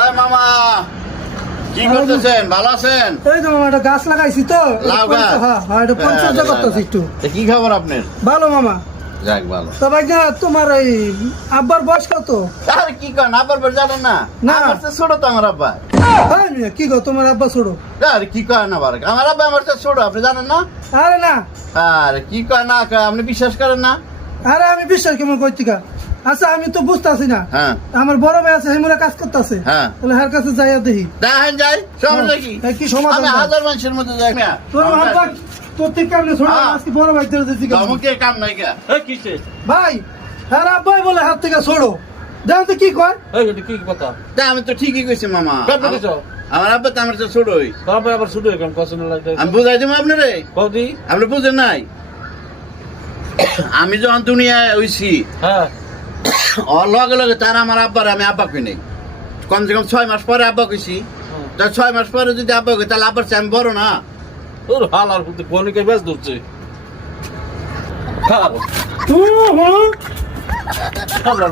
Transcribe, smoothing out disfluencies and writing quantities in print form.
এই মামা কি করতেছেন? ভালো আছেন? এই তো মামা, একটা গাছ লাগাইছি তো। লাউ গাছ? হ্যাঁ, এটা পরিচর্যা করতেছি একটু। কি খবর আপনার? ভালো মামা। যাক ভালো। তো ভাই তোমার ওই আব্বার বয়স কত? আরে কি করেন, আব্বার পর জানেন না? না। আমার চেয়ে ছোট তো আমার আব্বা। হ্যাঁ মিয়া, কি গো তোমার আব্বা ছোট? আরে কি করেন আবার, আমার আব্বা আমার চেয়ে ছোট, আপনি জানেন না? আরে না, আরে কি কয় না কয়, আপনি বিশ্বাস করেন না? আরে আমি বিশ্বাস কেমন করছি কা? আচ্ছা আমি তো বুঝতেছি না। হ্যাঁ আমার বড় ভাই আছে, হেমুরা কাজ করতেছে। হ্যাঁ। তাহলে হার কাছে যাইয়া দেখি। দেখেন যাই, সমস্যা কি? এই কি সমাধান? আমি হাজার মানুষের মধ্যে যাই না। তোর আব্বা তোর থেকে কেমনে ছোট? হ্যাঁ। আজকে বড় ভাই ধরে দিছি। ধমকে কাম নাই কে? কিসে ভাই হ্যাঁ আব্বাই বলে হাত থেকে ছোট। জান তো কি কয়? এই এটা কি কথা তা আমি তো ঠিকই কইছি মামা। কবে কইছো? আমার আব্বা তো আমার চেয়ে ছোটই। তারপরে আবার শুরু এখন পছন্দ লাগবে আমি বুঝাই দিব আপনারে, কদি আপনি বুঝেন নাই? আমি যখন দুনিয়ায় হইছি হ্যাঁ ওর লগে লগে তার আমার আব্বার আমি আব্বা কই নাই। কমসে কম 6 মাস পরে আব্বা কইছি। তা 6 মাস পরে যদি আব্বা কই তাহলে আব্বার চেয়ে আমি বড় না? তোর হালার প্রতি কোনকে বেশ ধরছে হালার হুম হুম হালার